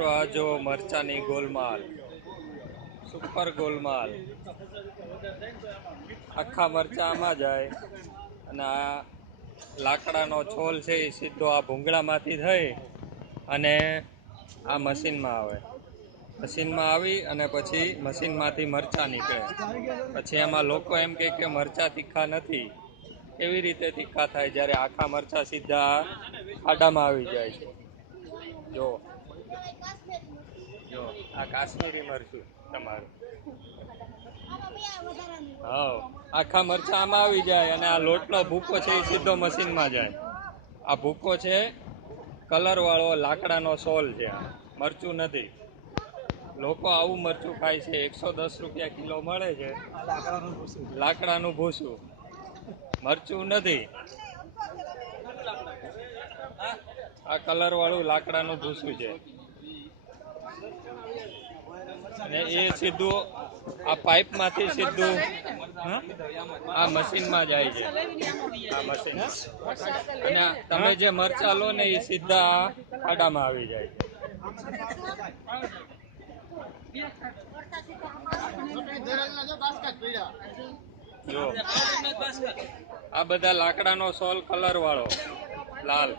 મિત્રો આ જો મરચાની ગોલમાલ, સુપર ગોલમાલ. આખા મરચા આમાં જાય અને આ લાકડાનો છોલ છે એ સીધો આ ભૂંગળામાંથી થઈ અને આ મશીનમાં આવે. મશીનમાં આવી અને પછી મશીનમાંથી મરચાં નીકળે. પછી એમાં લોકો એમ કહે કે મરચાં તીખા નથી. એવી રીતે તીખા થાય જ્યારે આખા મરચાં સીધા ખાડામાં આવી જાય છે. જો જો આ કાશ્મીરી મરચું તમારું. હા, આખા મરચાં આમાં આવી જાય અને આ લોટનો ભૂકો છે એ સીધો મશીનમાં જાય. આ ભૂકો છે કલર વાળો લાકડાનો સોલ છે, આ મરચું નથી. લોકો આવું મરચું ખાય છે. 110 રૂપિયા કિલો મળે છે. લાકડાનું ભૂસું, મરચું નથી. આ કલર વાળું લાકડાનું ભૂસું છે અને એ સીધું આ પાઇપમાંથી સીધું આ મશીનમાં જાય છે. આ મશીનમાં અને તમે જે મરચા લો ને એ સીધા ખાડામાં આવી જાય છે. જો આ બધા લાકડાનો સોલ કલર વાળો લાલ.